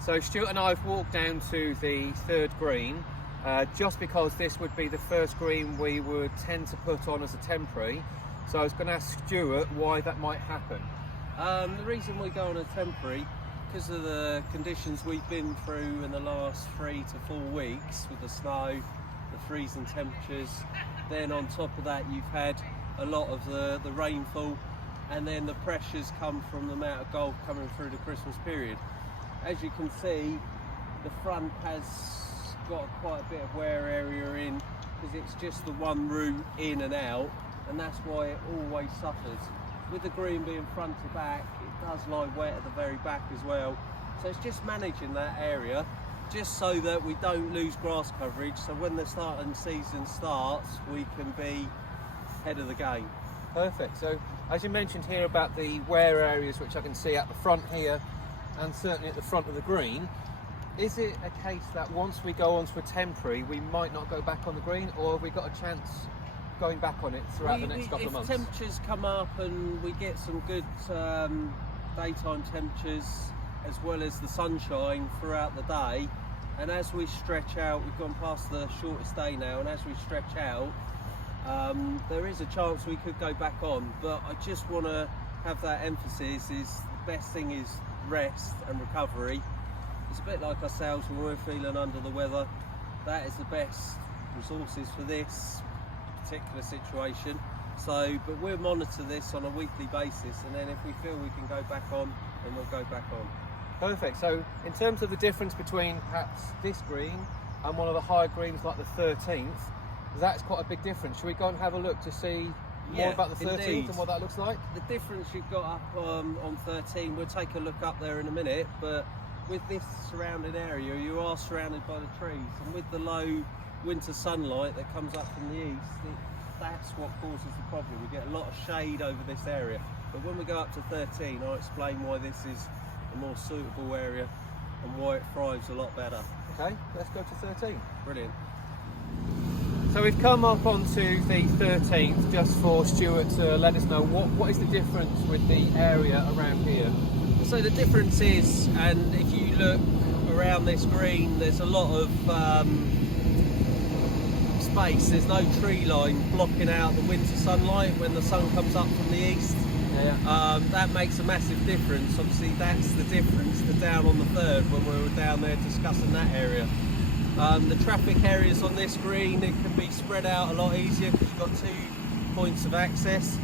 So Stuart and I have walked down to the third green, just because this would be the first green we would tend to put on as a temporary. So I was going to ask Stuart why that might happen. The reason we go on a temporary, because of the conditions we've been through in the last 3 to 4 weeks with the snow, the freezing temperatures, then on top of that you've had a lot of the rainfall, and then the pressures come from the amount of gold coming through the Christmas period. As you can see, the front has got quite a bit of wear area in, because it's just the one route in and out, and that's why it always suffers. With the green being front to back, it does lie wet at the very back as well. So it's just managing that area, just so that we don't lose grass coverage, so when the starting season starts, we can be ahead of the game. Perfect. So as you mentioned here about the wear areas, which I can see at the front here, and certainly at the front of the green, is it a case that once we go onto a temporary, we might not go back on the green, or have we got a chance going back on it throughout the next couple of months? If temperatures come up and we get some good daytime temperatures as well as the sunshine throughout the day, and as we stretch out, we've gone past the shortest day now, and as we stretch out, there is a chance we could go back on. But I just want to have that emphasis, is the best thing is rest and recovery. It's a bit like ourselves when we're feeling under the weather. That is the best resources for this particular situation. So, but we'll monitor this on a weekly basis, and then if we feel we can go back on, then we'll go back on. Perfect. So in terms of the difference between perhaps this green and one of the higher greens like the 13th, that's quite a big difference. Should we go and have a look to see more about the 13th indeed. and what that looks like? The difference you've got up on 13, we'll take a look up there in a minute, but with this surrounding area, you are surrounded by the trees, and with the low winter sunlight that comes up from the east, that's what causes the problem. We get a lot of shade over this area, but when we go up to 13, I'll explain why this is a more suitable area and why it thrives a lot better. Okay, let's go to 13. Brilliant. So we've come up onto the 13th just for Stuart to let us know what is the difference with the area around here. So the difference is, and if you look around this green, there's a lot of space. There's no tree line blocking out the winter sunlight when the sun comes up from the east. Yeah. That makes a massive difference. Obviously that's the difference to down on the third when we were down there discussing that area. The traffic areas on this green, it can be spread out a lot easier because you've got 2 points of access.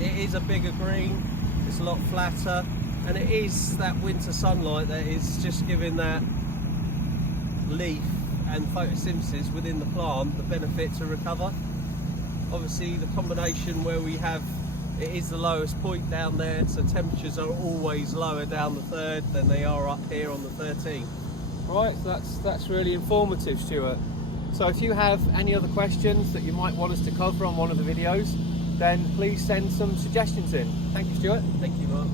It is a bigger green, it's a lot flatter, and it is that winter sunlight that is just giving that leaf and photosynthesis within the plant the benefit to recover. Obviously the combination where we have, it is the lowest point down there, so temperatures are always lower down the third than they are up here on the 13th. Right, so that's really informative, Stuart. So if you have any other questions that you might want us to cover on one of the videos, then please send some suggestions in. Thank you, Stuart. Thank you, Mark.